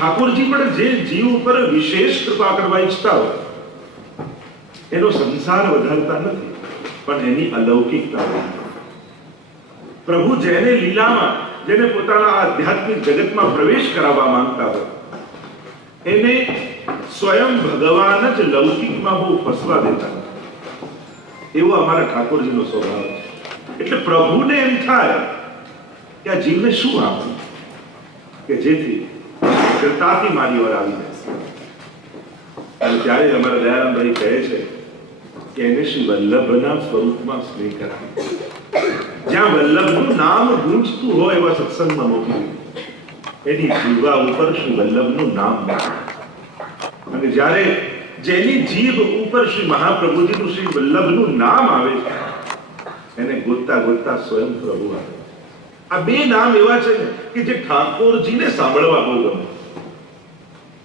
ઠાકોરજી પણ જે જીવ ઉપર વિશેષ કૃપા કરવા ઈચ્છતા હોય એનો સંસાર વધારતા નથી, પણ એની અલૌકિકતા. પ્રભુ જેને લીલામાં, જેને પોતાના આધ્યાત્મિક જગતમાં પ્રવેશ કરાવવા માંગતા હોય એને સ્વયં ભગવાન જ લૌકિકમાં બહુ ફસવા દેતા. એવો અમારા ઠાકોરજીનો સ્વભાવ છે. એટલે પ્રભુને એમ થાય કે આ જીવને શું આપવું કે જેથી જતાથી મારી ઓર આવી જાય. અને ત્યારે અમારા દયારામભાઈ કહે છે કે એને શ્રી વલ્લભના સ્વરૂપમાં સ્નેહ કરાવે. જ્યાં વલ્લભનું નામ ગૂંજતું હોય એવા સત્સંગમાં મોકલી એની જીવા ઉપર શ્રી વલ્લભનું નામ નાખે. અને જ્યારે જેની જીભ ઉપર શ્રી મહાપ્રભુજીનું શ્રી વલ્લભનું નામ આવે છે એને ગોતતા ગોતતા સ્વયં પ્રભુ આવે. આ બે નામ એવા છે ને કે જે ઠાકોરજીને સાંભળવા બહુ ગમે.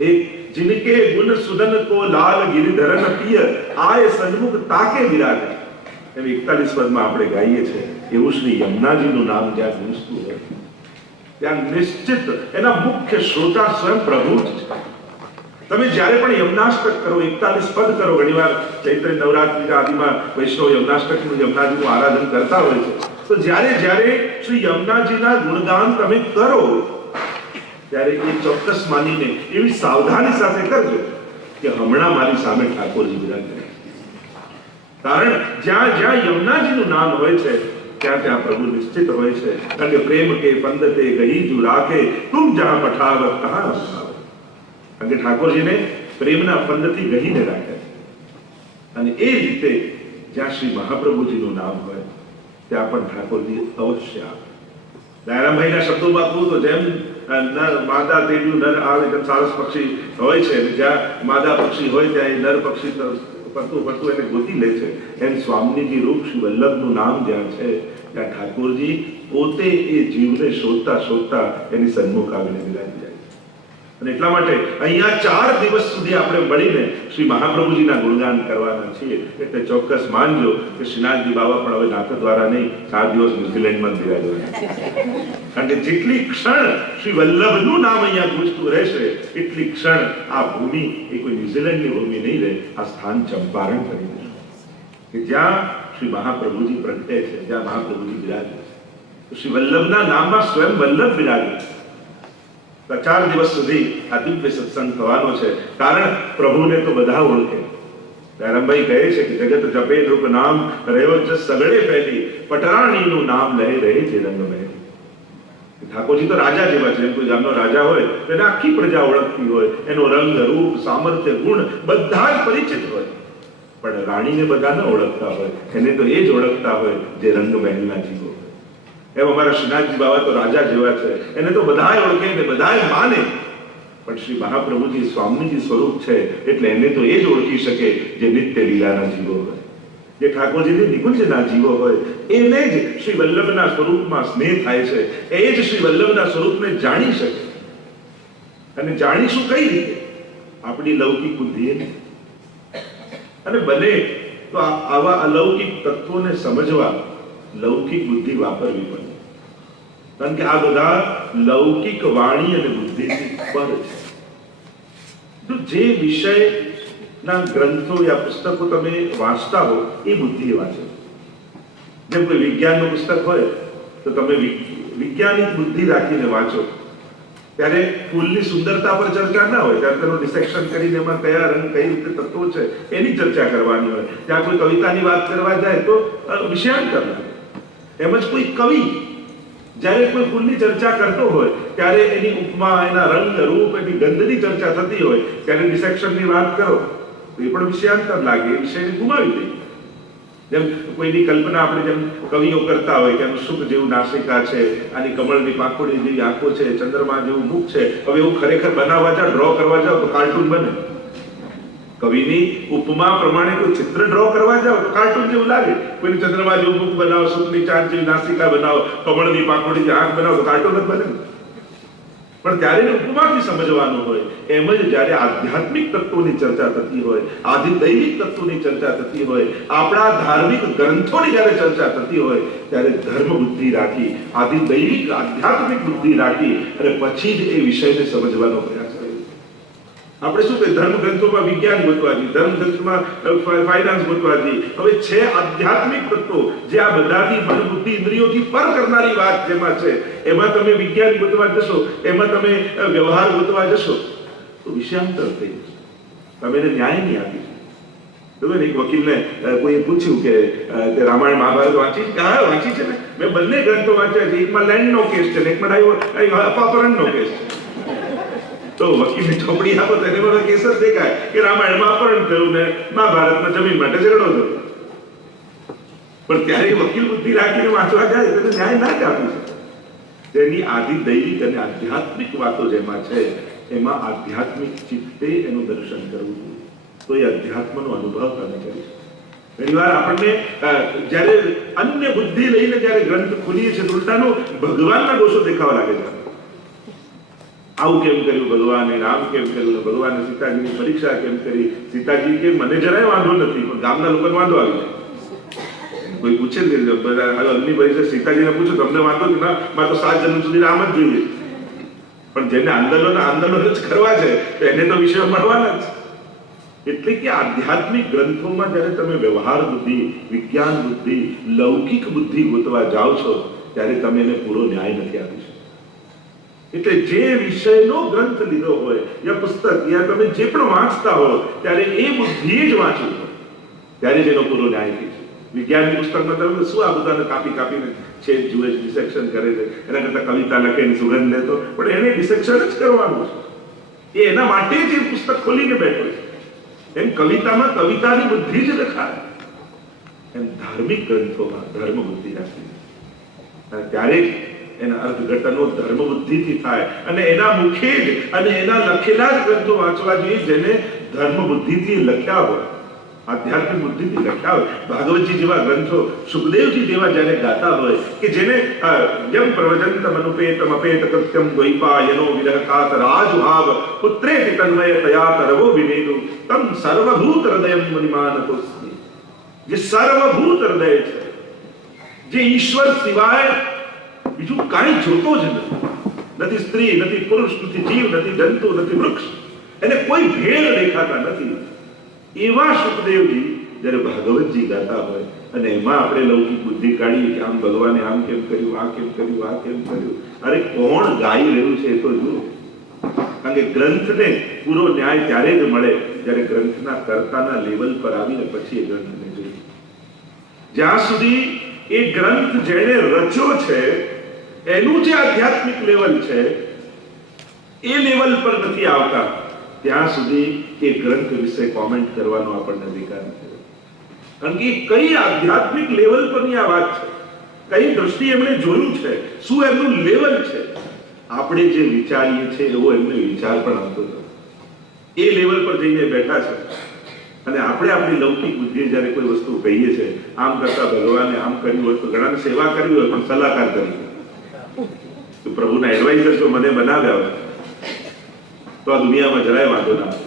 એક जिनके गुण सुदन को लाल गिरिधरन पिय आय सन्मुख ताके विराजे. એમ 41 પદમાં આપણે ગાઈએ છે એવું શ્રી યમુનાજીનું નામ જ્યાં ગૂંજતું હોય ત્યાં નિશ્ચિત એના મુખ્ય શ્રોતા સ્વયં પ્રભુ જ છે. તમે જ્યારે પણ યમુનાષ્ટક કરો, 41 પદ કરો, ઘણીવાર ચૈત્ર નવરાત્રિના આદિમાં વૈષ્ણવ યમુનાષ્ટકનું યમુનાજીનું આરાધન કરતા હોય છે, તો જ્યારે જ્યારે શ્રી યમુનાજીના ગુણગાન તમે કરો ત્યારે એ ચોક્કસ માનીને એવી સાવધાની સાથે કરજો કે હમણાં મારી સામે ઠાકોરજી વિરાજે. કારણ જ્યાં જ્યાં યમુનાજીનું નામ હોય છે ત્યાં ત્યાં પ્રભુ નિશ્ચિત હોય છે. કારણ કે પ્રેમ કે પંદતે ગહી જુ રાખે તુમ જહાં પઠાવત કહા રખાવે. કારણ કે ઠાકોરજીને પ્રેમના પંદથી ગહીને રાખે. અને એ રીતે જ્યાં શ્રી મહાપ્રભુજીનું નામ હોય ત્યાં પણ ઠાકોરજી અવશ્ય આવે. દયારામભાઈના શબ્દોમાં કહું તો જેમ માદા તેડ્યું નર આવે તેમ સારસ પક્ષી હોય છે, જ્યાં માદા પક્ષી હોય ત્યાં એ નર પક્ષી ફરતું ફરતું એને ગોતી લે છે, એમ સ્વામીજી રૂપ શ્રી વલ્લભનું નામ જ્યાં છે ત્યાં ઠાકોરજી પોતે એ જીવને શોધતા શોધતા એની સન્મુખ આવીને વિરાજી જાય. અને એટલા માટે અહીંયા 4 દિવસ સુધી આપણે મળીને શ્રી મહાપ્રભુજીના ગુણગાન કરવાના છીએ. એટલે ચોક્કસ માનજો કે શ્રીનાથજી બાબા પણ હવે નાથ દ્વારા નહીં 4 દિવસ ન્યુઝીલેન્ડમાં બિરાજવાના. કારણ કે જેટલી ક્ષણ શ્રી વલ્લભનું નામ અહીંયા ગૂંજતું રહેશે એટલી ક્ષણ આ ભૂમિ એ કોઈ ન્યુઝીલેન્ડની ભૂમિ નહીં રહે. આ સ્થાન ચંપારણ કરી દેશે કે જ્યાં શ્રી મહાપ્રભુજી પ્રગટે છે, જ્યાં મહાપ્રભુજી બિરાજે છે. શ્રી વલ્લભના નામમાં સ્વયં વલ્લભ બિરાજે છે. 4 દિવસ સુધી આ દિવ્ય સત્સંગ થવાનો છે. કારણ પ્રભુને તો બધા ઓળખે. દયારામભાઈ કહે છે કે જગત જપે રૂપ નામ રહ્યો જ સગળે પહેલી પટરાણીનું નામ લહે રહે જે રંગ મહેલી. ઠાકોરજી તો રાજા જેવા છે. કોઈ ગામનો રાજા હોય તો એને આખી પ્રજા ઓળખતી હોય, એનો રંગ રૂપ સામર્થ્ય ગુણ બધા જ પરિચિત હોય. પણ રાણીને બધા ન ઓળખતા હોય, એને તો એ જ ઓળખતા હોય જે રંગ મહેલના જીવો. એમ અમારા શ્રીનાથજી બાબા તો રાજા જેવા છે, એને તો બધાય ઓળખે ને બધાય માને. પણ શ્રી મહાપ્રભુજી સ્વામીજી સ્વરૂપ છે એટલે એને તો એ જ ઓળખી શકે જે નિત્ય લીલાના જીવો હોય, જે ઠાકોરજીની નિકુંજના જીવો હોય. એને જ શ્રી વલ્લભના સ્વરૂપમાં સ્નેહ થાય છે. એ જ શ્રી વલ્લભના સ્વરૂપને જાણી શકે. અને જાણીશું કઈ રીતે? આપણી લૌકિક બુદ્ધિએ. અને બને તો આવા અલૌકિક તત્વોને સમજવા લૌકિક બુદ્ધિ વાપરવી પડે. કારણ કે આ બધા લૌકિક વાણી અને બુદ્ધિથી પર છે. તો જે વિષયના ગ્રંથો યા પુસ્તકો તમે વાંચતા હો એ બુદ્ધિ વાંચો. જેમ કોઈ વિજ્ઞાનનું પુસ્તક હોય તો તમે વિજ્ઞાનિક બુદ્ધિ રાખીને વાંચો. ત્યારે ફૂલની સુંદરતા પર ચર્ચા ના હોય, ત્યારે તેનું ડિસેક્શન કરીને એમાં કયા રંગ કઈ રીતે તત્વો છે એની ચર્ચા કરવાની હોય. ત્યાં કોઈ કવિતાની વાત કરવા જાય તો વિષયાંતર લાગે. એમ જ કોઈ કવિ જ્યારે કોઈ ફૂલની ચર્ચા કરતો હોય ત્યારે એની ઉપમા, એના રંગ રૂપ, એની ગંધની ચર્ચા થતી હોય ત્યારે ડિસેક્શનની વાત કરો તો એ પણ વિષયાંતર લાગે, એ વિષયને ગુમાવી દે. જેમ કોઈની કલ્પના આપણે જેમ કવિઓ કરતા હોય કે આનું સુખ જેવું નાસિકા છે, આની કમળની પાંખોડી જેવી આંખો છે, ચંદ્રમા જેવું મુખ છે. હવે એવું ખરેખર બનાવવા જાવ, ડ્રો કરવા જાવ તો કાર્ટૂન બને. કવિની ઉપમા પ્રમાણે કોઈ ચિત્ર ડ્રો કરવા જાવ તો કાર્ટૂન જેવું લાગે. કોઈની ચંદ્રમા જેવું મુખ બનાવો, સુખની ચાંદ જેવી નાસિકા બનાવો, કમળની પાંખોડી આંખ બનાવો તો કાર્ટૂન જ બને. પણ ત્યારે ઉપમાથી સમજવાનું હોય. એમ જ જ્યારે આધ્યાત્મિક તત્વોની ચર્ચા થતી હોય, આધિદૈવિક તત્વોની ચર્ચા થતી હોય, આપણા ધાર્મિક ગ્રંથોની જ્યારે ચર્ચા થતી હોય ત્યારે ધર્મ બુદ્ધિ રાખી, આધિદૈવિક આધ્યાત્મિક બુદ્ધિ રાખી અને પછી જ એ વિષયને સમજવાનો પ્રયાસ કરે. આપણે શું કહીએ, ધર્મ ગ્રંથોમાં વિજ્ઞાન ગોતવાથી, ધર્મ ગ્રંથમાં ફાઇનાન્સ ગોતવાથી. હવે છે આધ્યાત્મિક તત્વો જે આ બધાથી મન બુદ્ધિ ઇન્દ્રિયોથી પર કરનારી વાત જેમાં છે, એમાં તમે વિજ્ઞાન ગોતવા જશો, એમાં તમે વ્યવહાર ગોતવા જશો તો વિષયાંતર થઈ જશે. તમે એને ન્યાય નહીં આપી શકો. એક વકીલને કોઈએ પૂછ્યું કે રામાયણ મહાભારત વાંચી? હા, વાંચી છે ને, મેં બંને ગ્રંથો વાંચ્યા છે. એકમાં લેન્ડનો કેસ છે ને એકમાં અપહરણનો કેસ છે. તો વકીલની ચોપડી આપો તો એને મને કેસ જ દેખાય કે રામાયણમાં અપહરણ થયું ને મહાભારતમાં જમીન માટે ઝઘડો થયો. પણ ત્યારે વકીલ બુદ્ધિ રાખીને વાંચવા જાય તેને ન્યાય ના જ આપી શકે. તેની આદિ દૈવિક અને આધ્યાત્મિક વાતો જેમાં છે એમાં આધ્યાત્મિક ચિત્તે એનું દર્શન કરવું જોઈએ, તો એ અધ્યાત્મનો અનુભવ તમે કરી શકો. ઘણીવાર આપણને જ્યારે અન્ય બુદ્ધિ લઈને જ્યારે ગ્રંથ ખોલીએ છીએ તો ઉલટાનો ભગવાનના દોષો દેખાવા લાગે છે. આવું કેમ કર્યું ભગવાને, રામ કેમ કર્યું, ભગવાને સીતાજીની પરીક્ષા કેમ કરી, સીતાજી કે મને જરાય વાંધો નથી પણ ગામના લોકોને વાંધો આવી જાય. કોઈ પૂછે ને અગ્નિ પરીક્ષા સીતાજીને પૂછો તમને વાંધો કે ના, મારે તો 7 જન્મ સુધી રામ જ જોઈએ. પણ જેને આંદોલન જ કરવા છે તો એને તો વિષય મળવાના જ. એટલે કે આધ્યાત્મિક ગ્રંથોમાં જ્યારે તમે વ્યવહાર બુદ્ધિ, વિજ્ઞાન બુદ્ધિ, લૌકિક બુદ્ધિ ગોતવા જાઓ છો ત્યારે તમે એને પૂરો ન્યાય નથી આપી શકતા. એટલે જે વિષયનો ગ્રંથ લીધો હોય યા પુસ્તક યા તમે જે પણ વાંચતા હો ત્યારે એ બુદ્ધિ જ વાંચવું હોય ત્યારે જ એનો પૂરો ન્યાય થઈ છે. વિજ્ઞાનની પુસ્તકમાં તમે શું આ બધાને કાપીને છેદ જુએ છે, ડિસેક્શન કરે છે, એના કરતા કવિતા લખે ને સુગંધ લેતો, પણ એને ડિસેક્શન જ કરવાનું છે. એ એના માટે જ એ પુસ્તક ખોલીને બેઠો છે. એમ કવિતામાં કવિતાની બુદ્ધિ જ લખાય, એમ ધાર્મિક ગ્રંથોમાં ધર્મ બુદ્ધિ રાખવી. ત્યારે જ એના અર્થઘટનો ધર્મ બુદ્ધિથી થાય અને એના મુખે જ અને એના લખેલા જ ગ્રંથો વાંચવા જોઈએ જેને ધર્મ બુદ્ધિથી લખ્યા હોય, આધ્યાત્મિક બુદ્ધિથી લખ્યા હોય. ભાગવતજી જેવા ગ્રંથો, સુખદેવજી જેવા જ્યારે ગાતા હોય કે જેને યમ પ્રવજંતમ અનુપેતમ અપેત કૃત્યમ દ્વૈપાયનો વિરહકાત રાજુભાવ પુત્રેતિ તન્મય તયા તરવો વિનેદુ તમ સર્વભૂત હૃદયમ મનિમાનતોસ્મિ. જે સર્વભૂત હૃદય છે, જે ઈશ્વર સિવાય બીજું કાંઈ જોતો જ નથી, સ્ત્રી નથી, પુરુષ નથી, જીવ નથી, જંતુ નથી, વૃક્ષ, એને કોઈ ભેદ દેખાતા નથી, એવા સુખદેવજી જ્યારે ભાગવતજી ગાતા હોય અને એમાં આપણે લૌકિક બુદ્ધિ કાઢીએ કે આમ ભગવાને આમ કેમ કર્યું, આ કેમ કર્યું, આ કેમ કર્યું, અરે કોણ ગાઈ રહ્યું છે એ તો જુઓ. કારણ કે ગ્રંથને પૂરો ન્યાય ત્યારે જ મળે જ્યારે ગ્રંથના કર્તાના લેવલ પર આવીને પછી એ ગ્રંથને જોઈએ. જ્યાં સુધી એ ગ્રંથ જેણે રચ્યો છે એનું જે આધ્યાત્મિક લેવલ છે એ લેવલ પર નથી આવતા ત્યાં સુધી એ ગ્રંથ વિશે કોમેન્ટ કરવાનો આપણને અધિકાર નથી. કારણ કે કઈ આધ્યાત્મિક લેવલ પરની આ વાત છે, કઈ દ્રષ્ટિ એમણે જોયું છે, શું એમનું લેવલ છે. આપણે જે વિચારીએ છીએ એવો એમને વિચાર પણ આવતો નથી. એ લેવલ પર જઈને બેઠા છે અને આપણે આપણી લૌકિક બુદ્ધિ જ્યારે કોઈ વસ્તુ કહીએ છીએ, આમ કરતા ભગવાને આમ કર્યું હોય તો ઘણાને સેવા કરવી હોય પણ સલાહકાર કરી તો પ્રભુના એડવાઇઝર જો મને બનાવ્યા હોય તો આ દુનિયામાં જરાય વાંધો ના આવે.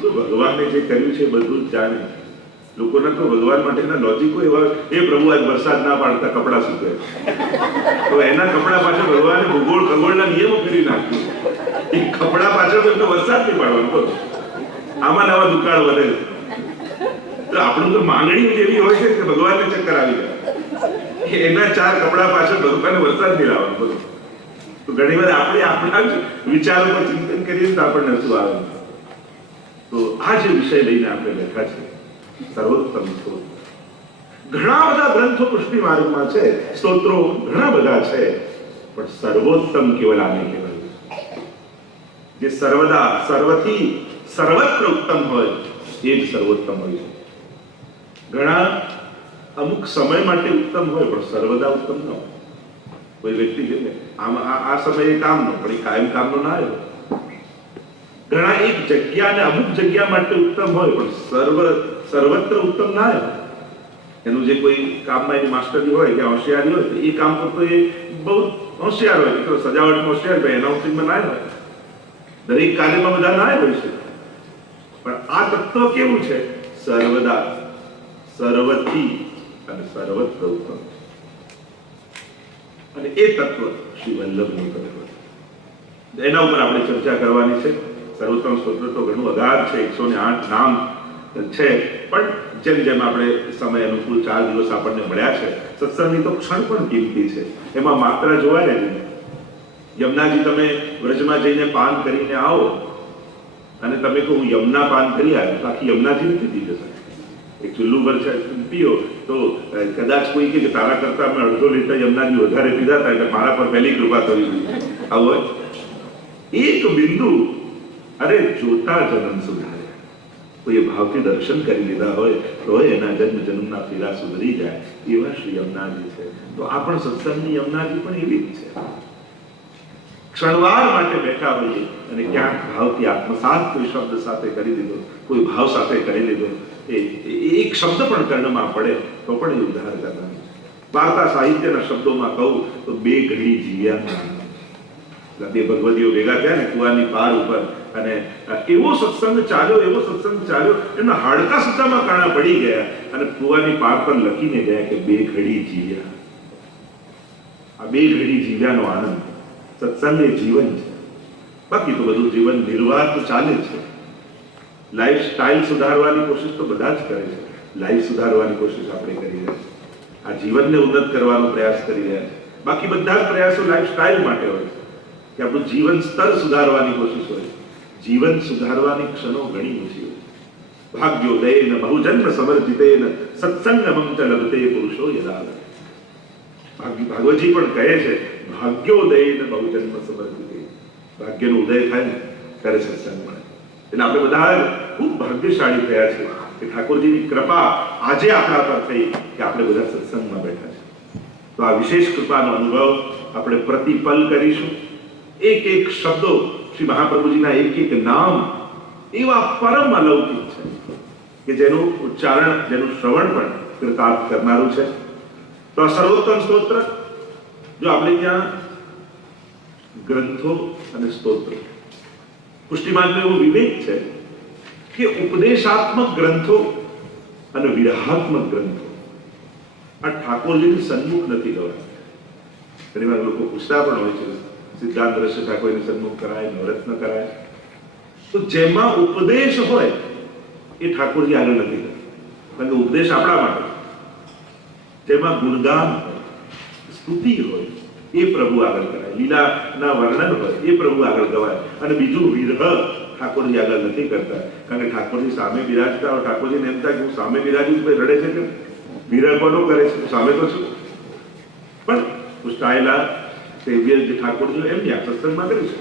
તો ભગવાને જે કર્યું છે બધું જ જાણે. લોકોના તો ભગવાન માટેના લોજિકો એવા, એ પ્રભુ આજ વરસાદ ના પાડતા કપડા સૂકવે તો એના કપડા પાછળ ભગવાને ભૂગોળ ખગોળના નિયમો કરી નાખ્યું. એ કપડા પાછળ તો એમને વરસાદ નહીં પાડવાનો. આમાં નવા દુકાળ વધે તો આપણું તો માંગણી જેવી હોય છે કે ભગવાનને ચક્કર આવી જાય, એના 4 કપડા પાછળ ભગવાને વરસાદ નહીં લાવવાનો. તો ઘણી વાર આપણે આપણા જ વિચારો પર ચિંતન કરીએ તો આપણને શું આવે. તો આ જે વિષય લઈને આપણે બેઠા છે સર્વોત્તમ સ્ત્રોત, ઘણા બધા ગ્રંથો પુષ્ટિ માર્ગમાં છે, સ્તોત્રો ઘણા બધા છે, પણ સર્વોત્તમ કેવલ આને કહેવાય જે સર્વદા સર્વથી સર્વત્ર ઉત્તમ હોય એ જ સર્વોત્તમ હોય છે. ઘણા અમુક સમય માટે ઉત્તમ હોય પણ સર્વદા ઉત્તમ ન હોય. કોઈ વ્યક્તિ છે ને આ સમયે કામનો પણ એ કાયમ કામનો ના આવ્યો. ઘણા એક જગ્યા ને અમુક જગ્યા માટે ઉત્તમ હોય પણ સર્વત્ર ઉત્તમ ના આવ્યો. એનું જે કોઈ કામમાં એની માસ્ટરી હોય કે હોશિયારી હોય તો એ કામ કરતો એ બહુ હોશિયાર હોય, તો સજાવટમાં હોશિયાર હોય, એનાઉન્સિંગમાં ના હોય, દરેક કાર્યમાં બધા ના હોય છે. પણ આ તત્વ કેવું છે? સર્વદા સર્વથી અને સર્વત્ર ઉત્તમ. અને એ તત્વ શ્રી વલ્લભનું તત્વ, એના ઉપર આપણે ચર્ચા કરવાની છે. સર્વોત્તમ સ્તોત્ર તો ઘણું અગાધ છે, 108 નામ છે, પણ જેમ જેમ આપણે સમય અનુકૂળ 4 દિવસ આપણને મળ્યા છે, સત્સંગની તો ક્ષણ પણ કિંમતી છે, એમાં માત્ર જોવાય નહીં. યમુનાજી તમે વ્રજમાં જઈને પાન કરીને આવો અને તમે કહો હું યમુના પાન કરી આવ્યો, બાકી યમુનાજી નથી પી જતા. એક ચુલ્લુ પર પીઓ તો કદાચ કોઈ કે તારા કરતા મેં અડધો લીટર યમુનાજી વધારે પીધા હતા એટલે મારા પર પહેલી કૃપા થવી જોઈએ. આવું હોય એક બિંદુ, અરે જોતા જન્મ સુધાર્યા. કોઈ ભાવથી દર્શન કરી લીધા હોય તો એના જન્મ જન્મના ફેરા સુધરી જાય, એવા શ્રી યમુનાજી છે. તો આ પણ સત્સંગની યમુનાજી પણ એવી જ છે. ક્ષણવાર માટે બેઠા હોઈએ અને ક્યાંક ભાવથી આત્મસાત કોઈ શબ્દ સાથે કરી દીધો, કોઈ ભાવ સાથે કરી લીધો, એક શબ્દ પણ કર્ણમાં પડે તો પણ એ ઉદ્ધાર કરનાર. વાર્તા સાહિત્યના શબ્દોમાં કહું તો 2 ઘડી જીવ્યા. બે ભગવતીઓ ભેગા થયા ને કુવાની પાર ઉપર, અને એવો સત્સંગ ચાલ્યો, એમના હાડકા સુદ્ધામાં કાણા પડી ગયા અને કુવાની પાર પર લખીને ગયા કે 2 ઘડી જીવ્યા. આ 2 ઘડી જીવ્યાનો આનંદ. સત્સંગ એ જીવન છે, બાકી તો બધું જીવન નિર્વાહ તો ચાલે છે. લાઈફ સ્ટાઇલ સુધારવાની કોશિશ તો બધા જ કરે છે, લાઈફ સુધારવાની કોશિશ આપણે કરી રહ્યા છીએ. આ જીવનને ઉન્નત કરવાનો પ્રયાસ કરી રહ્યા છે. બાકી બધા જ પ્રયાસો લાઈફ સ્ટાઇલ માટે હોય છે કે આપણું જીવન સ્તર સુધારવાની કોશિશ હોય. જીવન સુધારવાની ક્ષણો ઘણી ઓછી હોય. ભાગ્યોદયેન બહુજન્મ સમર્જિતેન સત્સંગમં ચ લભતે પુરુષો યદા. ભાગવતજી પણ કહે છે ભાગ્યોદયેન બહુજન્મ સમર્જિતે. ભાગ્યનો ઉદય થાય ને ત્યારે સત્સંગ મળે. એટલે આપણે બધા ખૂબ ભાગ્યશાળી થયા છે કે ઠાકોરજીની કૃપા આજે આપણા પર થઈ કે આપણે બધા સત્સંગમાં બેઠા છે. તો આ વિશેષ કૃપાનો અનુભવ આપણે પ્રતિપલ કરીશું. એક એક શબ્દો, શ્રી મહાપ્રભુજીના એક એક નામ એવા પરમ અલૌકિક છે કે જેનું ઉચ્ચારણ, જેનું શ્રવણ પણ કૃતાર્થ કરનારું છે. તો આ સર્વોત્તમ સ્તોત્ર, જો આપણે ત્યાં ગ્રંથો અને સ્તોત્રો, પુષ્ટિમાર્ગનો એવો વિવેક છે કે ઉપદેશાત્મક ગ્રંથો અને વિરહાત્મક ગ્રંથો આ ઠાકોરજીની સન્મુખ નથી ગવાતા. ઘણી વાર લોકો પૂછતા પણ હોય છે સિદ્ધાંત દ્રશ્ય ઠાકોરની સન્મુખ કરાય, નવરત્ન કરાય, તો જેમાં ઉપદેશ હોય એ ઠાકોરજી આગળ નથી કરતા. કારણ કે ઉપદેશ આપણા માટે, જેમાં ગુણગાન હોય, સ્તુતિ હોય, એ પ્રભુ આગળ કરાય, લીલાના વર્ણન હોય એ પ્રભુ આગળ ગવાય. અને બીજું વિરહ ઠાકોરજી આગળ નથી કરતા. કારણ કે ઠાકોરજી સામે બિરાજતા હોય, ઠાકોરજીને એમ થાય કે હું સામે બિરાજું તો રડે છે કે વિરહ કોનો કરે છે, સામે તો છું. પણ પુષ્ટાયેલા સેવ્ય જે ઠાકોરજી એમ ત્યાં સત્સંગમાં કરી છે.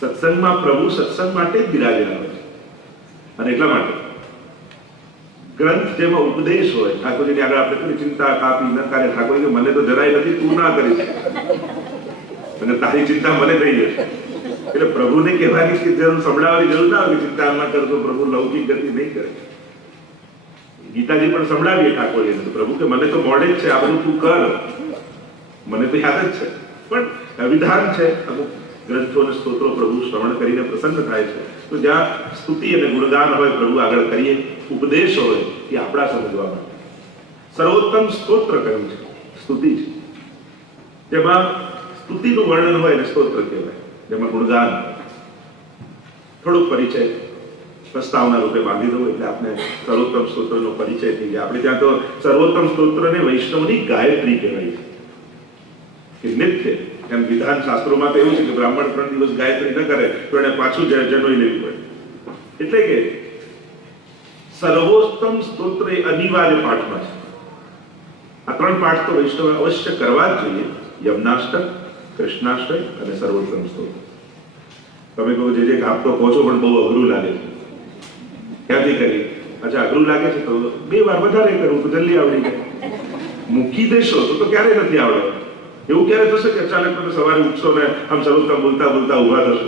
સત્સંગમાં પ્રભુ સત્સંગ માટે જ બિરાજેલા હોય છે. અને એટલા માટે ગ્રંથ જેમાં ઉપદેશ હોય, ઠાકોરજીની આગળ આપણે કોઈ ચિંતા કાપી ન કરે. ઠાકોરજી મને તો જરાય નથી, તું ના કરીશ અને તારી ચિંતા મને થઈ જશે. એટલે પ્રભુને કહેવાની કે જરૂર, સંભળાવવાની જરૂર ના હોય ચિંતા ના કરતો પ્રભુ લૌકિક ગતિ નહીં કરે. ગીતાજી પણ સંભળાવીએ ઠાકોરજીને તો પ્રભુ કે મને તો મોડે જ છે, આ બધું તું કર, મને તો યાદ જ છે. પણ વિધાન છે, અમુક ગ્રંથો અને સ્તોત્રો પ્રભુ શ્રવણ કરીને પ્રસન્ન થાય છે. તો જ્યાં સ્તુતિ અને ગુણગાન હોય પ્રભુ આગળ કરીએ, ઉપદેશ હોય એ આપણા સમજવા માટે. સર્વોત્તમ સ્તોત્ર કહ્યું છે, સ્તુતિ છે. જેમાં સ્તુતિનું વર્ણન હોય એને સ્તોત્ર કહેવાય, જેમાં ગુણગાન. થોડોક પરિચય પ્રસ્તાવના રૂપે બાંધી દો એટલે આપણે સર્વોત્તમ સ્તોત્રનો પરિચય થઈ જાય. આપણે ત્યાં તો સર્વોત્તમ સ્તોત્રને વૈષ્ણવની ગાયત્રી કહેવાય છે કે નિત્ય. એમ વિધાન શાસ્ત્રોમાં તો એવું છે કે બ્રાહ્મણ 3 દિવસ ગાયત્રી ન કરે તો એને પાછું જનોઈ લેવી પડે. એટલે કે સર્વોત્તમ સ્તોત્ર એ અનિવાર્ય પાઠમાં છે. આ 3 પાઠ તો વૈષ્ણવ અવશ્ય કરવા જ જોઈએ: યમનાષ્ટક, કૃષ્ણાષ્ટક અને સર્વોત્તમ સ્તોત્ર. તમે કહો જે આપ તો કહો છો પણ બહુ અઘરું લાગે છે, ક્યાંથી કરી? અચ્છા, અઘરું લાગે છે તો 2 વાર વધારે કરવું તો જલ્દી આવડી જાય. મૂકી દેશો તો ક્યારેય નથી આવડે. એવું ક્યારે થશે કે અચાનક તમે સવારે ઉઠશો ને આમ સર્વોત્તમ બોલતા બોલતા ઉભા થશો?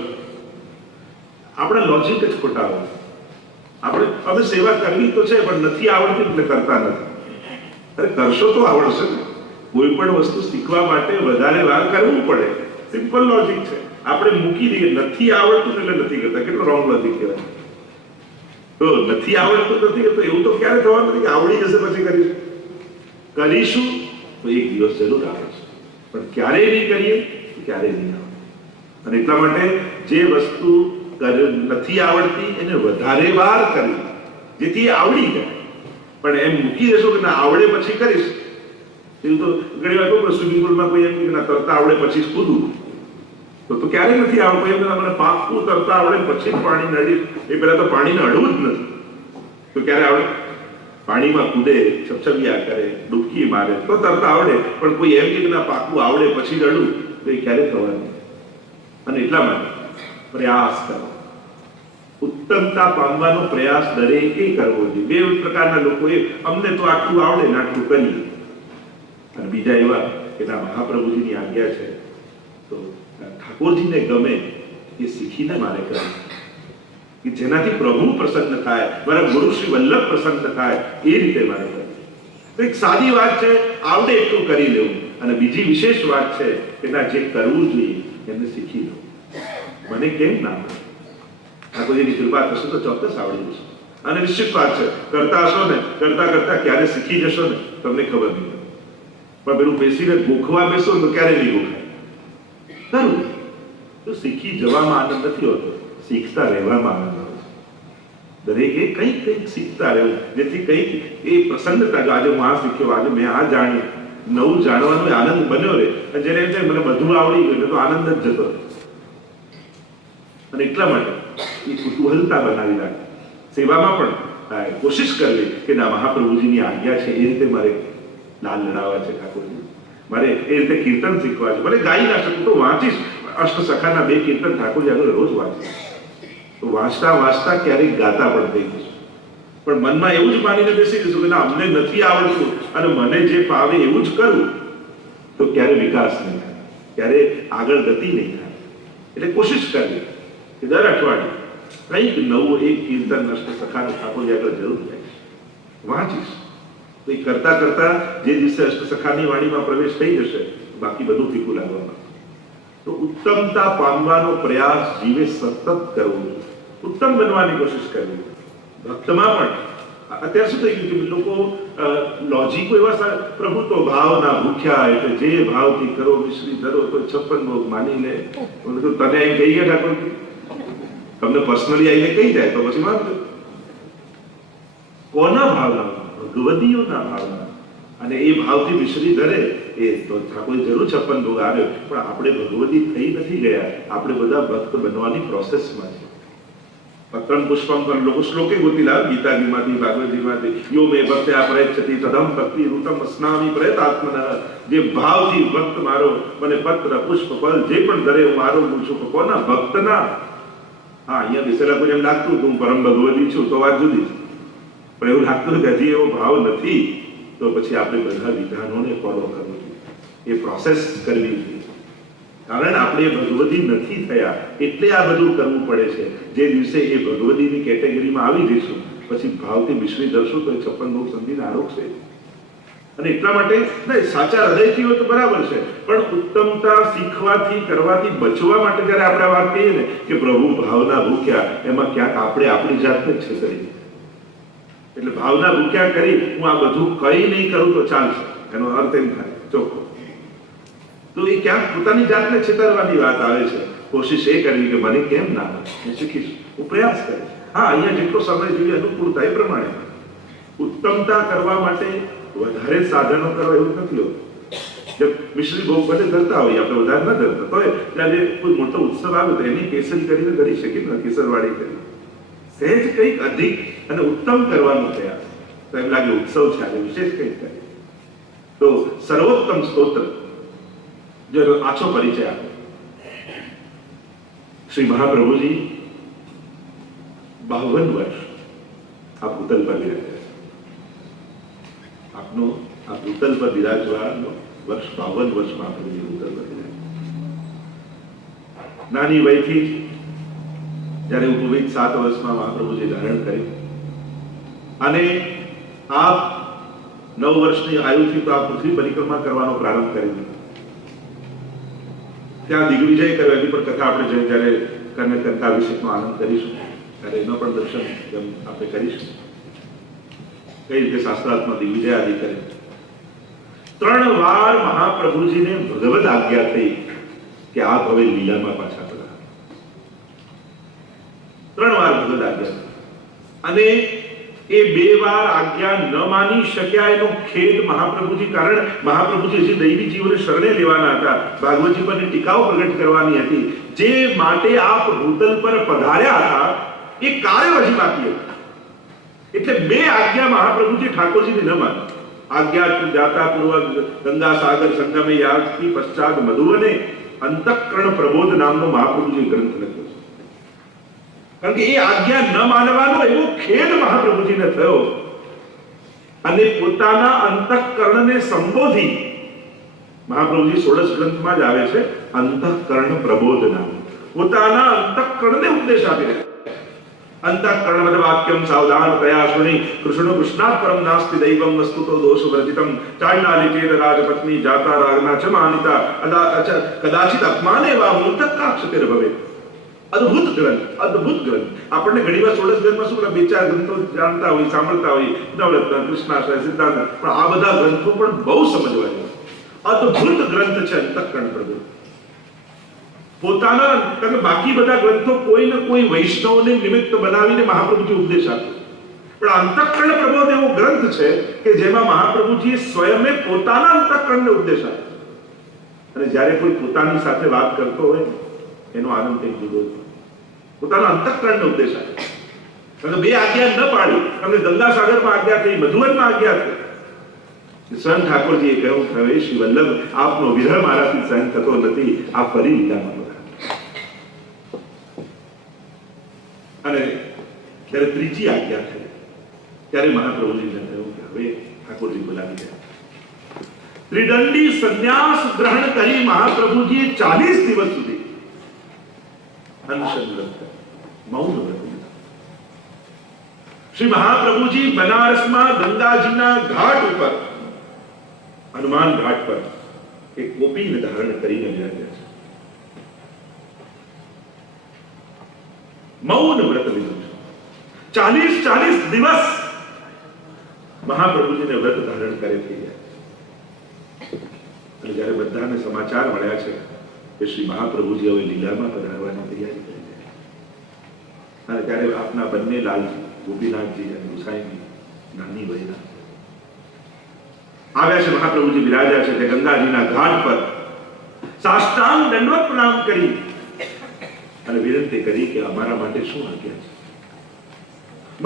આપણા લોજિક જ ખોટા હોય. આપણે હવે સેવા કરવી તો છે પણ નથી આવડતી એટલે કરતા નથી. અરે કરશો તો આવડશે ને. કોઈ પણ વસ્તુ શીખવા માટે વધારે વાર કરવું પડે. સિમ્પલ લોજિક છે. આપણે મૂકી દઈએ નથી આવડતું એટલે નથી કરતા. કેટલો રોંગ લોજિક કહેવાય. તો નથી આવડતું નથી કરતો એવું તો ક્યારે થવાનું નથી કે આવડી જશે પછી કરીશું તો એક દિવસ જરૂર આવે છે. પણ ક્યારેય નહીં કરીએ તો ક્યારેય નહીં આવે. અને એટલા માટે જે વસ્તુ નથી આવડતી એને વધારે વાર કરવી જેથી આવડી જાય. પણ એમ મૂકી દેશો કે ના આવડે પછી કરીશ, એવું તો ઘણી વાર કહું સ્વિમિંગ પુલમાં કોઈ એમ કે ના તરતા આવડે પછી જ કૂદવું, તો ક્યારે નથી આવડતું. એમ મને પાકું તરતા આવડે પછી જ પાણી નડી, એ પહેલા તો પાણીને અડવું જ નથી, તો ક્યારે આવડે? પાણીમાં કૂદે, છપછપિયા કરે, ડૂબકી મારે તો તરતા આવડે. પણ કોઈ એમ કે ના પાકું આવડે પછી જ અડવું, તો એ ક્યારે થવાનું? અને એટલા માટે પ્રયાસ કરો, ઉત્તમતા પામવાનો પ્રયાસ દરેકે કરવો જોઈએ. બે પ્રકારના લોકોએ અમને તો આટલું આવડે ને આટલું કરીએ, અને બીજા એવા કે ના મહાપ્રભુજીની આજ્ઞા છે તો ઠાકોરજીને ગમે એ શીખીને મારે કરવું, કે જેનાથી પ્રભુ પ્રસન્ન થાય, મારા ગુરુ શ્રી વલ્લભ પ્રસન્ન થાય, એ રીતે મારે કરવું. તો એક સાદી વાત છે, આવડે એટલું કરી લેવું. અને બીજી વિશેષ વાત છે કે ના જે કરવું જોઈએ એને શીખી લો. મને કેમ ના આવે? ઠાકોરજીની કૃપા થશે તો ચોક્કસ આવડી જશે. અને નિશ્ચિત વાત છે, કરતા હશો ને, કરતા કરતા ક્યારે શીખી જશો ને તમને ખબર નહીં પડે. પણ પેલું બેસીને ગોખવા બેસો તો ક્યારે નહીં ગોખાય. ખરું તો શીખી જવામાં આનંદ નથી હોતો, શીખતા રહેવામાં આનંદ આવે છે. દરેકે કંઈક કંઈક શીખતા રહેવું, જેથી કંઈક એ પ્રસન્નતા, જો આજે હું આ શીખ્યો, આજે મેં આ જાણ્યું, નવું જાણવાનો આનંદ બન્યો રહે. અને જેને એમ થાય મને બધું આવડી ગયું તો આનંદ જ જતો રહે. અને એટલા માટે એ કુતૂહલતા બનાવી રાખે. સેવામાં પણ કોશિશ કરવી કે ના મહાપ્રભુજીની આજ્ઞા છે એ રીતે મારે લાલ લડાવવા છે ઠાકોરજી, મારે એ રીતે કીર્તન શીખવા છે. ભલે ગાઈ ના શકું તો વાંચીશ, અષ્ટસખાના 2 કીર્તન ઠાકોરજી આગળ રોજ વાંચીશ. તો વાંચતા વાંચતા ક્યારેક ગાતા પણ થઈ જશે. પણ મનમાં એવું જ માનીને બેસી જશું કે ના અમને નથી આવડતું અને મને જે ફાવે એવું જ કરું, તો ક્યારે વિકાસ નહીં થાય, ક્યારે આગળ ગતિ નહીં થાય. એટલે કોશિશ કરવી કે દર અઠવાડિયે કંઈક નવું એક કીર્તન અષ્ટસખાનું ઠાકોરજી આગળ જરૂર જાય વાંચીશ. તો એ કરતા કરતા જે દિવસે અષ્ટસખાની વાણીમાં પ્રવેશ થઈ જશે, બાકી બધું ફીકું લાગવામાં. તો ઉત્તમતા પામવાનો પ્રયાસ જીવે સતત કરવો, ઉત્તમ બનવાની કોશિશ કરવી. ભક્તમાં પણ અત્યાર શું થઈ ગયું કે લોકો લોજિકો એવા, પ્રભુ તો ભાવના ભૂખ્યા, એટલે જે ભાવથી કરો મિશ્રી ધરો તો 56 ભોગ માની લે. તને એમ કહી ગયા ઠાકોરજી, તમને પર્સનલી આવીને કહી જાય તો પછી માનજો. કોના ભાવના? ભગવદીઓના ભાવના. અને એ ભાવથી મિશ્રી ધરે એ તો ઠાકોર જરૂર 56 ભોગ આવ્યો, પણ આપણે ભગવદી થઈ નથી ગયા, આપણે બધા ભક્ત બનવાની પ્રોસેસમાં છે. પત્રમ પુષ્પમ પર લોકો શ્લોકે ગોતી લાવ ગીતાજીમાંથી, ભાગવતજીમાંથી. યો મે ભક્ત્યા પ્રયચ્છતિ તદમ ભક્તિ રૂતમ અસ્નામિ પ્રયતાત્મન. જે ભાવથી ભક્ત મારો મને પત્ર પુષ્પ ફળ જે પણ ધરે હું આરોગું છું, કોના? ભક્તના. હા, અહીંયા બેસેલા કોઈ એમ લાગતું હું પરમ ભગવદી છું તો વાત જુદી, પણ એવું લાગતું કે હજી એવો ભાવ નથી, તો પછી આપણે બધા વિધાનોને ફોલો કરવું જોઈએ, એ પ્રોસેસ કરવી જોઈએ. કારણ આપણે ભગવદી નથી થયા એટલે આ બધું કરવું પડે છે. જે દિવસે એ ભગવદીની કેટેગરીમાં આવી જઈશું, પછી ભાવથી મિશ્રી ધરશું તો 56 ભોગ સંધિને આરોગશે. અને એટલા માટે સાચા હૃદયથી હોય તો બરાબર છે, પણ ઉત્તમતા શીખવાથી કરવાથી બચવા માટે જયારે આપણે આ વાત કહીએ ને કે પ્રભુ ભાવના ભૂખ્યા, એમાં ક્યાંક આપણે આપણી જાતને જ છેતરી. એટલે ભાવના ભૂખ્યા કરી હું આ બધું કઈ નહીં કરું તો ચાલશે, એનો અર્થ એમ થાય ચોખ્ખો. તો એ ક્યાંક પોતાની જાતને છેતરવાની વાત આવે છે. કોશિશ એ કરવી કે મને કેમ ના આવે, હું શીખીશ, હું પ્રયાસ કરીશ. હા, અહીંયા જેટલો સમય જોઈએ અનુકૂળતા એ પ્રમાણે. ઉત્તમતા કરવા માટે વધારે સાધનો કરવા એવું નથી હોતું. જે મિશ્રી ભોગ બધે ધરતા હોય, આપણે વધારે ન ધરતા તો ત્યારે કોઈ મોટો ઉત્સવ આવે તો એની કેસરી કરીને કરી શકીએ ને, કેસરવાળી કરી સહેજ કંઈક અધિક અને ઉત્તમ કરવાનો પ્રયાસ. તો એમ લાગે ઉત્સવ છે આજે વિશેષ કંઈક કરીએ. તો સર્વોત્તમ સ્તોત્ર જો આછો પરિચય આપે. શ્રી મહાપ્રભુજી 52 વર્ષ આ ભૂતલ પર બિરાજ્યા. આપનો આ ભૂતલ પર બિરાજવાનો વર્ષ 52 વર્ષ મહાપ્રભુજી ભૂતલ પર બિરાજ્યા. નાની વયથી જ્યારે ઉપવિત 7 વર્ષમાં મહાપ્રભુજી ધારણ કર્યું, અને આપ 9 વર્ષની આયુથી તો આ પૃથ્વી પરિક્રમા કરવાનો પ્રારંભ કરી દીધો. ત્યાં દિગ્વિજય કર્યો. એની પર કથા આપણે જ્યારે કનકાભિષેકનો આનંદ કરીશું ત્યારે એનો પણ દર્શન આપણે કરીશું, કઈ રીતે શાસ્ત્રાર્થમાં દિગ્વિજય આદિ કરે. 3 વાર મહાપ્રભુજીને ભગવદ આજ્ઞા થઈ કે આપ હવે લીલામાં પાછા પધારો. 3 વાર ભગત આજ્ઞા, અને એ 2 વાર આજ્ઞા ન માની શક્યા એનો ખેદ મહાપ્રભુજી, કારણ મહાપ્રભુજી હજી દૈવી જીવને શરણે લેવાના હતા, ભાગવતજી પરની ટીકાઓ પ્રગટ કરવાની હતી, જે માટે આપ ભૂતલ પર પધાર્યા હતા એ કાર્ય હજી બાકી હતું. એટલે 2 આજ્ઞા મહાપ્રભુજી ઠાકોરજીની ન માની. આજ્ઞા જાતા પૂર્વક ગંગા સાગર સંગમે યાગથી પશ્ચાત મધુવને અંતઃકરણ પ્રબોધ નામનો મહાપ્રભુજી ગ્રંથ લખ્યો છે. કારણ કે એ આજ્ઞા ન માનવાનો એવો ખેદ મહાપ્રભુજીને થયો, અને પોતાના અંતઃકરણને સંબોધી મહાપ્રભુજી 16 ગ્રંથમાં જ આવે છે અંતઃકરણ પ્રબોધ નામ, પોતાના અંતઃકરણને ઉપદેશ આપી રહ્યા. अंतःकरण मद वाक्यम सावधान तया शुनि कृष्ण कृष्णात् परम नास्ति दैवम वस्तुतो दोष वर्जितम चांडाली चेद राजपत्नी जाता रागना च मानिता कदाचित अपमाने वा मूर्धकाक्षतेर भवे. અદ્ભુત ગ્રંથ, અદ્ભુત ગ્રંથ. આપણને ઘણીવાર 16 ગ્રંથમાં શું 2-4 ગ્રંથો જાણતા હોય, સાંભળતા હોય, નવરત્ન, કૃષ્ણાશ્રય, સિદ્ધાંત, પણ આ બધા ગ્રંથો પણ બહુ સમજવા જેવા. અદ્ભુત ગ્રંથ છે અંતઃકરણ પ્રબોધ. પોતાના, કારણ બાકી બધા ગ્રંથો કોઈ ને કોઈ વૈષ્ણવને નિમિત્ત બનાવીને મહાપ્રભુજી ઉપદેશ આપ્યો, પણ અંતઃકરણ પ્રબોધ એવો ગ્રંથ છે કે જેમાં મહાપ્રભુજીએ સ્વયં પોતાના અંતઃકરણને ઉપદેશ આપ્યો. અને જ્યારે કોઈ પોતાની સાથે વાત કરતો હોય એનો આનંદ કંઈક જુદો છે. પોતાના અંતઃકરણને ઉપદેશ આપ્યો. કારણ કે 2 આજ્ઞા ન પાડી, તમને ગંગા સાગરમાં આજ્ઞા થઈ, મધુવનમાં આજ્ઞા થઈ. સ્વયં ઠાકોરજીએ કહ્યું, હવે શ્રી વલ્લભ આપનો વિરહ મારાથી સહન થતો નથી, આ ફરી લીલામાં. અને જ્યારે 3જી આજ્ઞા થઈ ત્યારે મહાપ્રભુજીને કહ્યું કે હવે ઠાકોરજી બોલાવી ગયા. ત્રિદંડી સંન્યાસ ગ્રહણ કરી મહાપ્રભુજીએ 40 દિવસ સુધી અનશન વ્રત, મૌન વ્રત. શ્રી મહાપ્રભુજી બનારસમાં ગંગાજીના ઘાટ ઉપર, હનુમાન ઘાટ પર એક ગોપીને ધારણ કરીને બિરાજ્યા છે. મૌન વ્રત લીધું છે. 40 દિવસ મહાપ્રભુજીને વ્રત ધારણ કરે થઈ ગયા. અને જ્યારે બધાને સમાચાર મળ્યા છે કે શ્રી મહાપ્રભુજી હવે લીલામાં પધારવાની તૈયારી કરી રહ્યા, અને ત્યારે આપના બંને લાલજી, ગોપીનાથજી અને ગુસાઈની નાની વયના આવ્યા છે. મહાપ્રભુજી બિરાજ્યા છે તે ગંગાજીના ઘાટ પર. સાષ્ટાંગ દંડવત પ્રણામ કરી અને વિનંતી કરી કે અમારા માટે શું આજ્ઞા છે.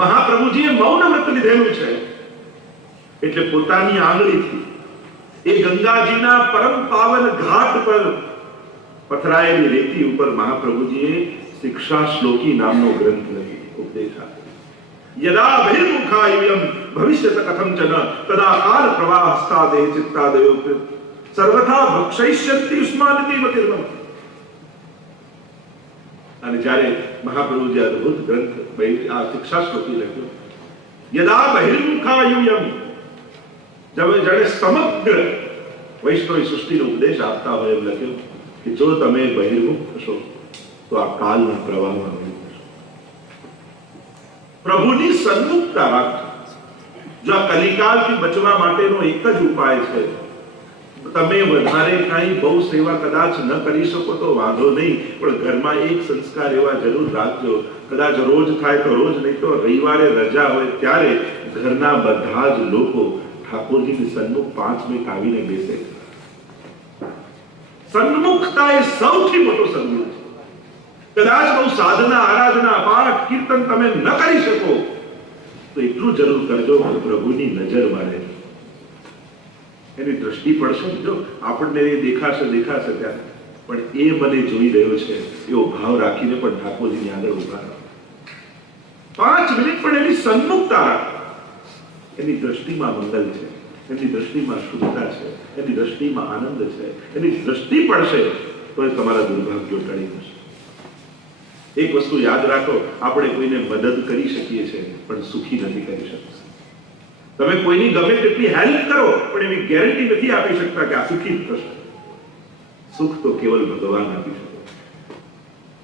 મહાપ્રભુજીએ મૌન વ્રત લીધેલું છે એટલે પોતાની આંગળીથી એ ગંગાજીના પરમ પાવન ઘાટ પર પથરાયેલી રેતી ઉપર મહાપ્રભુજીએ શિક્ષા શ્લોકી નામનો ગ્રંથ લખી ઉપદેશ આપ્યો. યદા બહિર્મુખાયમ ભવિષ્યત કથમ ચ ન તદા કાલ પ્રવાહ હસ્તાદે ચિત્તાદયો સર્વથા ભક્ષયિષ્યતિ ઉષ્માનિતિ મતિર્મમ. અને જ્યારે મહાપ્રભુજી અદ્ભુત ગ્રંથ આ શિક્ષા શ્લોકી લખ્યો, યદા બહિર્મુખાયુયમ, જાણે સમગ્ર વૈષ્ણવ સૃષ્ટિનો ઉપદેશ આપતા હોય એમ લખ્યું કે જો તમે બહિર્મુખ થશો તો આ કાલના પ્રવાહમાં વહી જશો. પ્રભુની સન્મુખતા રાખજો. જો આ કલિકાલથી બચવા માટેનો એક જ ઉપાય છે, તમે વધારે કાંઈ બહુ સેવા કદાચ ન કરી શકો તો વાંધો નહીં, પણ ઘરમાં એક સંસ્કાર એવા જરૂર રાખજો. કદાચ રોજ થાય તો રોજ, નહીં તો રવિવારે રજા હોય ત્યારે ઘરના બધા જ લોકો ઠાકોરજીની સન્મુખ 5 મિનિટ આવીને બેસે. સન્મુખતા એ સૌથી મોટો સન્મુખ છે. કદાચ બહુ સાધના, આરાધના, પાઠ, કીર્તન તમે ન કરી શકો તો એટલું જરૂર કરજો કે પ્રભુની નજર મારે, એની દ્રષ્ટિ પડશે. જો આપણને એ દેખાશે ત્યારે, પણ એ મને જોઈ રહ્યો છે એવો ભાવ રાખીને પણ ઠાકોરજીની આગળ ઉભા રહો. 5 મિનિટ પણ એની સન્મુખતા રાખો. એની દ્રષ્ટિમાં મંગલ છે, એની દ્રષ્ટિમાં શુદ્ધતા છે, એની દ્રષ્ટિમાં આનંદ છે. એની દ્રષ્ટિ પડશે તો એ તમારા દુર્ભાગ્યો ટળી જશે. એક વસ્તુ યાદ રાખો, આપણે કોઈને મદદ કરી શકીએ છીએ પણ સુખી નથી કરી શકતા. તમે કોઈની ગમે તેટલી હેલ્પ કરો પણ એવી ગેરંટી નથી આપી શકતા કે આ સુખી થશે. સુખ તો કેવલ ભગવાન આપી શકે.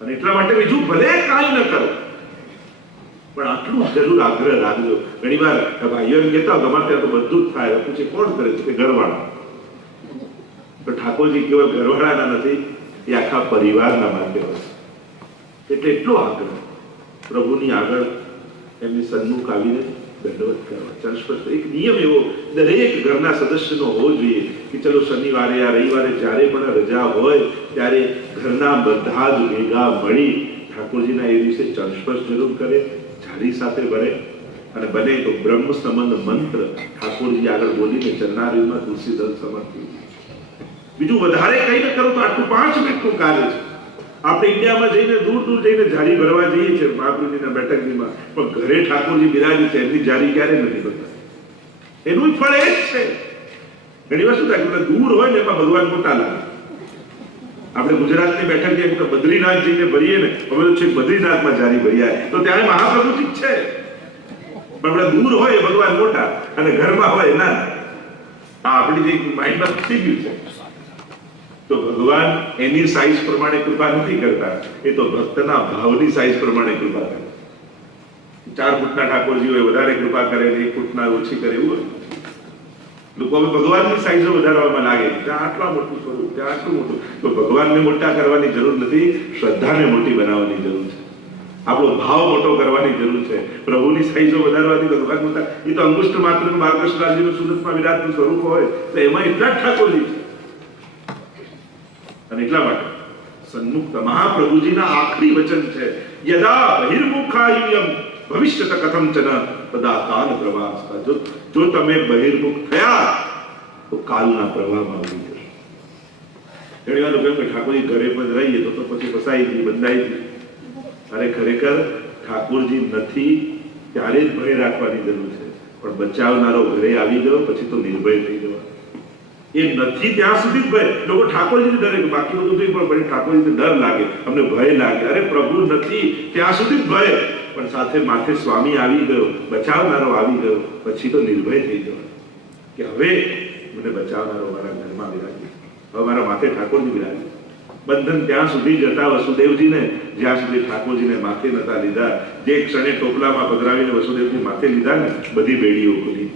અને એટલા માટે બીજું ભલે કાંઈ ન કરો પણ આટલું જરૂર આગ્રહ રાખજો. ઘણીવાર ભાઈઓ એમ કહેતા ગમે ત્યાં તો બધું જ થાય, પૂછે કોણ કરે છે? કે ઘરવાળા. તો ઠાકોરજી કેવલ ઘરવાળાના નથી, એ આખા પરિવારના માટે હોય. એટલે એટલો આગ્રહ પ્રભુની આગળ એમની સન્મુખ આવીને દંડવત કરવા. ચરણસ્પર્શ એક નિયમ એવો દરેક ઘરના સદસ્યનો હોવો જોઈએ કે ચલો શનિવારે આ રવિવારે જ્યારે પણ રજા હોય ત્યારે ઘરના બધા જ ભેગા મળી ઠાકોરજીના એ દિવસે ચરણસ્પર્શ જરૂર કરે, જાળી સાથે ભરે અને બને તો બ્રહ્મ સંબંધ મંત્ર ઠાકોરજી આગળ બોલીને ચરણારવિંદમાં તુલસી દળ સમર્પિત. બીજું વધારે કઈ ન કરો તો આટલું 5 મિનિટનું કાર્ય છે. આપણે ઇન્ડિયામાં જઈને દૂર દૂર જઈને જારી ભરવા જઈએ છીએ મહાપ્રભુજીના બેઠકમાં, પણ ઘરે ઠાકોરજી બિરાજે છે એમની જારી ક્યારે નથી ભરતા. એનું ફળ એ જ છે. ઘણી વાર શું થાય દૂર હોય ને એમાં ભગવાન મોટા લાગે. આપણે ગુજરાતની બેઠક જઈએ તો બદ્રીનાથ જઈને ભરીએ ને, હવે તો છે બદ્રીનાથમાં જારી ભર્યા તો ત્યારે મહાપ્રભુજી જ છે, પણ આપણે દૂર હોય ભગવાન મોટા અને ઘરમાં હોય ના. આ આપણી જે માઇન્ડમાં થઈ ગયું છે. તો ભગવાન એની સાઈઝ પ્રમાણે કૃપા નથી કરતા, એ તો ભક્તના ભાવની સાઈઝ પ્રમાણે કૃપા કરે. 4 ફૂટના ઠાકોરજી હોય વધારે કૃપા કરે, 1 ફૂટના ઓછી કરે એવું હોય. લોકો હવે ભગવાનની સાઈઝ વધારવામાં લાગે, ત્યાં આટલા મોટું કરું, ત્યાં આટલું મોટું. તો ભગવાનને મોટા કરવાની જરૂર નથી, શ્રદ્ધાને મોટી બનાવવાની જરૂર છે. આપણો ભાવ મોટો કરવાની જરૂર છે. પ્રભુની સાઈઝો વધારવાથી ભગવાન મોટા. એ તો અંગુષ્ઠ માત્રનું બાલકૃષ્ણજીનું સુરતમાં વિરાટનું સ્વરૂપ હોય તો એમાં એટલા જ ઠાકોરજી છે. અને એટલા માટે સન્મુક્ત મહાપ્રભુજીના આખરી વચન છે યદા બહિર્મુખાયુયમ ભવિષ્યત કથમ ચન તદા કાલ પ્રવાસ. જો તમે બહિર્મુખ થયા તો કાલના પ્રવાહમાં આવી જશો. ઘણી વાર લોકો ઠાકોરજી ઘરે પણ રહીએ તો પછી ફસાઈ ગઈ, બંધાઈ ગઈ. અરે ખરેખર ઠાકોરજી નથી ત્યારે જ ભય રાખવાની જરૂર છે, પણ બચાવનારો ઘરે આવી ગયો પછી તો નિર્ભય થઈ જવા. એ નથી ત્યાં સુધી જ ભય. લોકો ઠાકોરજીને ડરે, બાકી બધું નહીં, પણ ઠાકોરજીને ડર લાગે, અમને ભય લાગે. અરે પ્રભુ નથી ત્યાં સુધી જ ભય, પણ સાથે માથે સ્વામી આવી ગયો, બચાવનારો આવી ગયો પછી તો નિર્ભય થઈ જવા કે હવે મને બચાવનારો મારા ઘરમાં બિરાજે, હવે મારા માથે ઠાકોરજી બિરાજે. બંધન ત્યાં સુધી જ હતા વસુદેવજીને જ્યાં સુધી ઠાકોરજીને માથે નતા લીધા. જે ક્ષણે ટોપલામાં પધરાવીને વસુદેવજી માથે લીધા ને બધી બેડીઓ ખુલી,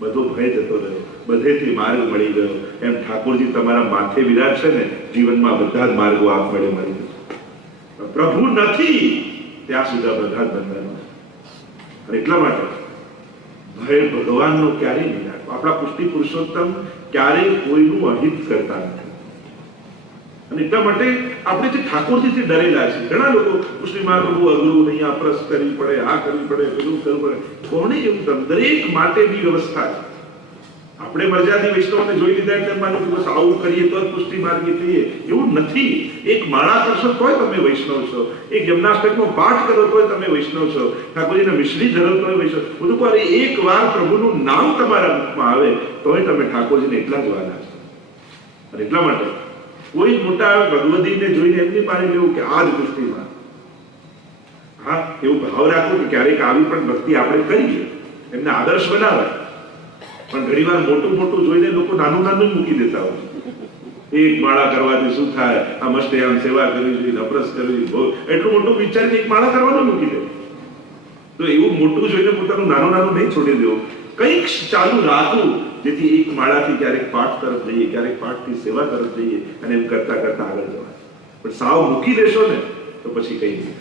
બધો ભય જતો રહ્યો, બધેથી માર્ગ મળી ગયો. એમ ઠાકોરજી તમારા માથે બિરાજશે ને જીવનમાં બધા જ માર્ગો આપમેળે મળી જશે. પ્રભુ નથી ત્યાં સુધી બધા જ બંધનો. અને એટલા માટે ભય ભગવાનનો ક્યારેય નહીં રાખવો. આપણા પુષ્ટિ પુરુષોત્તમ ક્યારેય કોઈનું અહિત કરતા નથી. અને એટલા માટે આપણે જે ઠાકોરજીથી ડરેલા છે, ઘણા લોકો મુસ્લિમમાં બહુ અઘરું, નહીં આ પ્રસ કરવી પડે, આ કરવી પડે, પેલું કરવું પડે. કોને એવું તમે દરેક માટેની વ્યવસ્થા છે. આપણે મર્યાદી વૈષ્ણવને જોઈ લીધા એટલે માનું કે બસ આવું કરીએ તો જ પુષ્ટિ માર્ગી થઈએ એવું નથી. એક માળા કરશો તોય તમે વૈષ્ણવ છો, એક યમનાષ્ટકનો પાઠ કરો તોય તમે વૈષ્ણવ છો, ઠાકોરજીને મિશ્રી ધરો તોય વૈષ્ણવ. બધું પર એક વાર પ્રભુનું નામ તમારા મુખમાં આવે તોય તમે ઠાકોરજીને એટલા જ વાલા છો. અને એટલા માટે કોઈ મોટા ભગવદીને જોઈને એમની પાસે લેવું કે આ જ પુષ્ટિમાં. હા, એવું ભાવ રાખો કે ક્યારેક આવી પણ ભક્તિ આપણે કરીએ, એમને આદર્શ બનાવાય. પણ ઘણી વાર મોટું મોટું જોઈને લોકો નાનું નાનું મૂકી દેતા હોય. એક માળા કરવાથી શું થાય, આ મસ્ત આમ સેવા કરવી જોઈએ, અપરસ કરવી, એટલું મોટું વિચારીને એક માળા કરવાનું મૂકી દે. તો એવું મોટું જોઈને પોતાનું નાનું નાનું નહીં છોડી દેવું, કંઈક ચાલુ રાખવું જેથી એક માળાથી ક્યારેક પાઠ તરફ જઈએ, ક્યારેક પાઠથી સેવા તરફ જઈએ અને એમ કરતા કરતા આગળ જવાય. પણ સાવ મૂકી દેશો ને તો પછી કઈ નહીં.